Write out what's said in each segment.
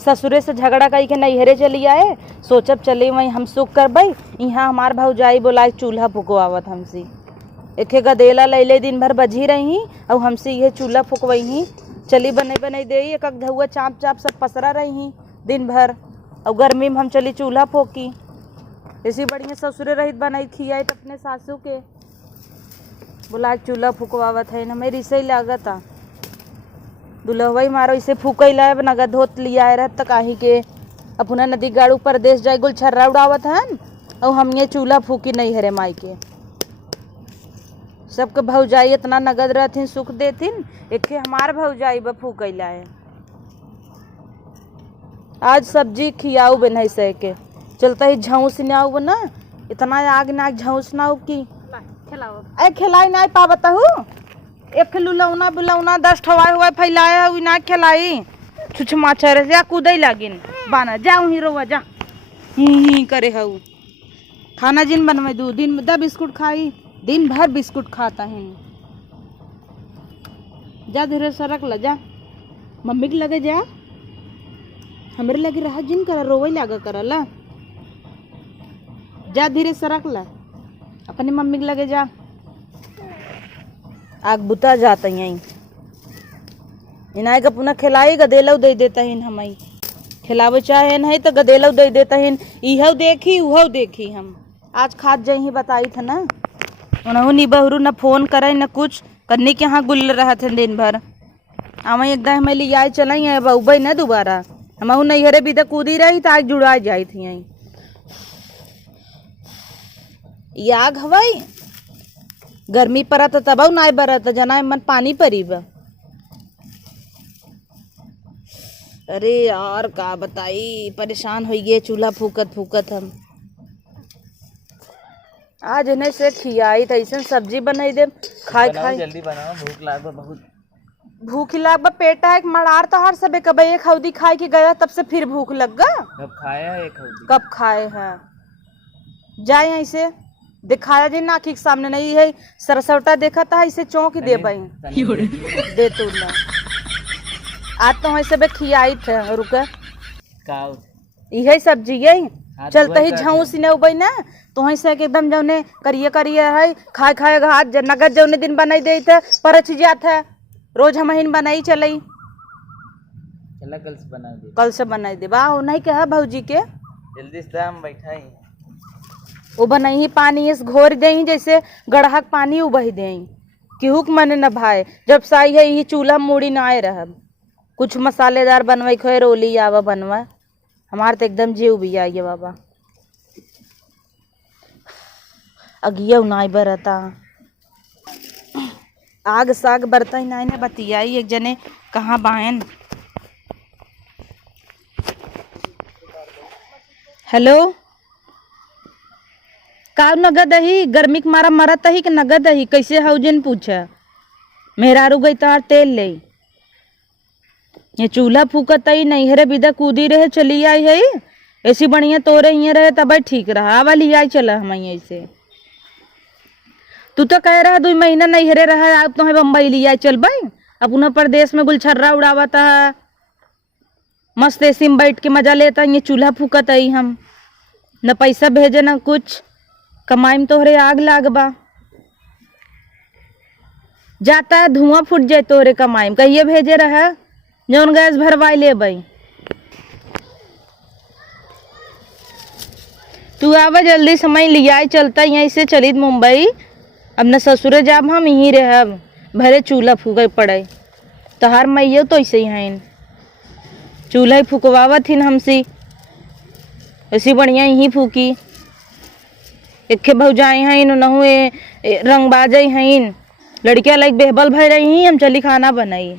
ससुरे से झगड़ा कई के नैहरे चली आए, सोचब चले वहीं हम सुख करबई। यहाँ हमार भौजाई बोला चूल्हा फुकवावत हमसे, एके गदेला लैले दिन भर बजी रही और हमसे यह चूल्हा फुकवही। चली बने बने दे एक धुआ चाँप चाँप सब पसरा रही दिन भर, और गर्मी में हम चली चूल्हा फूकी। इसी बढ़िया ससुरे रहित बनाई खियाई तो अपने सासू के बोला चूल्हा फुकवावत है न। मेरी इसे लागता दुल्हवई मारो इसे फूकई लाए नगद धोत लिया रहत त काही के अपना नदी गाड़ू परदेश जाए गुल छर्रा उड़ावत हन और हम ये चूल्हा फूकी नहीं हरे माई के। सबके भौजाई इतना नगद रहथिन सुख देथिन, एक हमार भौजाई ब फूकई लाए। आज सब्जी खियाऊ बन से के चलता ही झौस नाऊ बना इतना आग नाक झौस नाऊ की खिलाई नहीं पावत हूँ। एक लुलौना बुलौना 10 ठवाए हुआ फैलाए हुई ना खिलाई छुछ माचर से कूदे लागिन बाना जाऊँ ही रोवा जा ही करे हूँ। खाना जिन बनवे दू दिन में 10 बिस्कुट खाई, दिन भर बिस्कुट खाता है। जा धीरे सरक ला जा, मम्मी के लगे जा, हमरे लगे रहा जिन कर रोवे लागा करला। जा धीरे सरक ला, अपनी मम्मी के लगे जा। आग बुता जाता यहीं इनाय का पुनः खिलाई गदेलव दे देता है हमारी खिलावे चाहे नहीं तो गदेलव दे देता है। इहो देखी उहो देखी हम आज खाद जही बताई था ना, उन्होंने नी बहरू न फोन करे न कुछ करने के यहाँ गुल रहा थे दिन भर। आवा एकदम हमें ले आए चलाई है बउबई न दोबारा हम नैहरे भी तो कूदी रही तो आग जुड़ा जाई थी यहीं। ये आग हवाई गर्मी परत तब नाय बरत जना मन पानी परी बा। अरे यार का बताई परेशान हो गए चूल्हा फूकत फूकत हम। आज इन्हें से खियाई था ऐसे सब्जी बनाई दे खाए खाए जल्दी बनाओ भूख लाग बहुत। भूख लाग बा पेटा एक मड़ार तो हर सबे कब एक हौदी खाए के गया तब से फिर भूख लग गा। कब खाया एक हौदी? कब खाए हैं जाए ऐसे दिखाया जी ना के सामने नहीं है सरसौटा देखा था इसे चौंक दे भाई दे तू ना। आज तो ऐसे बे खियाई थे रुक यही सब्जी यही चलते ही झौस ने उबई ना तो वहीं से एकदम जौने करिए करिए है खाए खाए घाट नगद जौने दिन बनाई दे थे परच जात है रोज हम हिन बनाई चलई कल से बनाई दे बा नहीं कहा भौजी के जल्दी से हम बैठा ही वो बनाई पानी इस घोर दे जैसे गढ़हक पानी उबह दे केहू के मन न भाई जब साई है ये चूल्हा मूड़ी ना आए रह कुछ मसालेदार बनवाई खोए रोली आवा बनवा हमारे तो एकदम जीव भी आइए बाबा अगिया नाई बरता आग साग बरता ही नाई ने बतियाई एक जने कहाँ बाहन। हेलो का नगद ही गर्मी के मारा मरत ही कि नगद ही कैसे हौजन पूछा मेहरारू गई तार तेल ले ये चूल्हा फूकत ही नैहरे बिदा कूदी रहे चली आई है ऐसी बढ़िया तोरे ये रहे तब ठीक रहा वाली आई चला हम ऐसे तू तो कह रहा 2 महीना नैहरे रहा अब तो बम्बई लिया चल भाई अपना प्रदेश में गुलछर्रा उड़ावता है मस्त एसी में बैठ के मजा लेता ये चूल्हा फूकत ही हम न पैसा भेजे न कुछ कमाई में तोहरे आग लागबा जाता है धुआं फूट जाए तोहरे कमाई में कहिए भेजे रहा जौन गैस भरवाई ले भाई तू आवा जल्दी समय लिया चलता यहीं से चली मुंबई अब न ससुरे जाब हम यहीं रह भरे चूल्हा फूके पड़े तो हर मैयो तो ऐसे ही हैं चूल्हा ही फुकवावत हिन हमसी ऐसी बढ़िया यहीं फूकी एक भौजाई हैं नहु रंगबाज हैं लड़कियां लाइक बेहबल भर रही हम चली खाना बनाई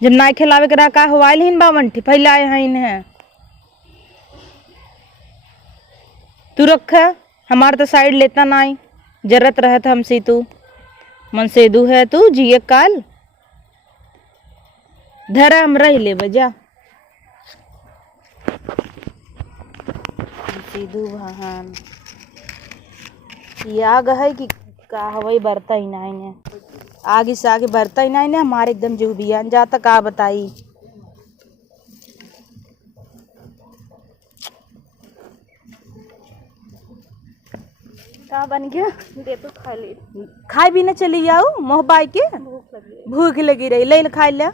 जब ना खिलावे के रहा हवाइल हिन बावंठी फैलाए हैं तू रखा हमार तो साइड लेता ना जरूरत रहत हमसे तू मन सेदू है तू जिए काल धरा हम रह ले बजा सीधू बहन ये आग है कि का हवाई बरता ही नहीं ने आगे से आगे बरता ही नहीं ने हमारे एकदम जो बियान जाता का बताई हाँ बन गया, दे तो खा ले। खाए भी न चली जाऊ मोह बाई के भूख लगी रही ले खाए ले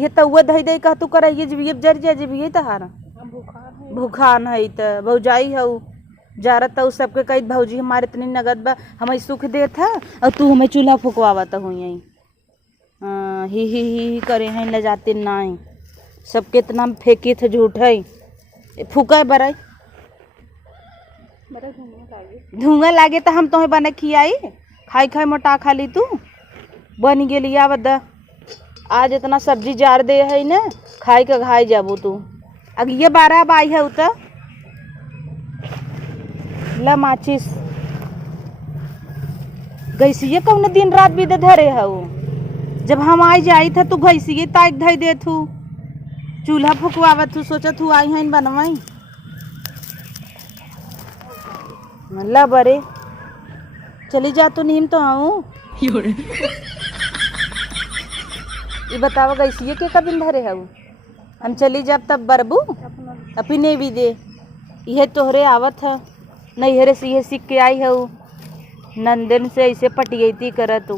ये तउआ दही दही कह तू कर जब जर जा जब ये तहारा भूखान है त भौजाई हऊ जारत तो सबके कही भौजी हमारे इतनी नगद बा हमें सुख देत है और तू हमें चूल्हा फुकवावत हो यहीं ही करे हैं न जाते नहीं सबके इतना फेंकी थे झूठ है फूका बराई धुआं लागे तो हम तुम्हें बने खियाई खाई खाई मोटा खा ली तू बन गेली आवद आज इतना सब्जी जार दे है न खाई का खाई जाबू तू अग ये 12 बाई है उत ला माचिस गैसिए कौन दिन रात भी दे धरे है जब हम आई जाई था तू गैसिए ताक धई दे थू चूल्हा फुकवावत तू सोचत तू आई हैं बनवाई ला बरे चली जा तो नीम तो आऊँ ये बतावा गैसिए के कबिन धरे है हम चली जब तब बरबू अपने भी दे यह तोहरे आवत है नहीं हरे से यह सीख के आई है नंदन से ऐसे पटियती कर तू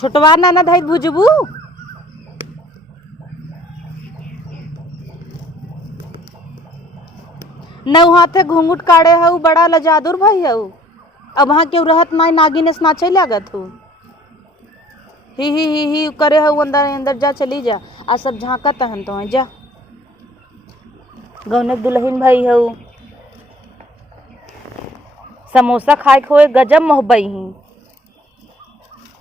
छोटवा नाना धाई भुजबू न हाथे घूंघट काड़े हऊ बड़ा लजादुर भाई हऊ अब वहाँ क्यों रहत नाई नागी ने नाचे लागत हूँ ही करे हऊ अंदर अंदर जा चली जा आ सब झाँका तहन तो जा गौने दुल्हन भाई हऊ समोसा खाए खोए गजब मोहबई ही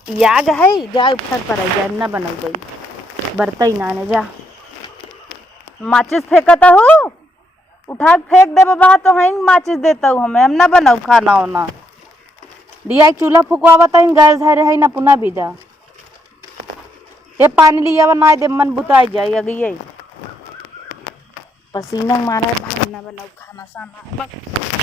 याग है जा उठर पर जा न बनल गई बरतई ना ने जा माचिस फेंकता हो उठा के फेंक दे बाबा तो हैं माचिस देता हूँ हमें हम ना बनाऊ खाना होना दिया चूल्हा फुकवावता है गैस धरे है ना पुनः भी जा ये पानी लिया ना दे मन बुताई जाए अगे पसीना मारा भाई ना बनाऊ खाना साना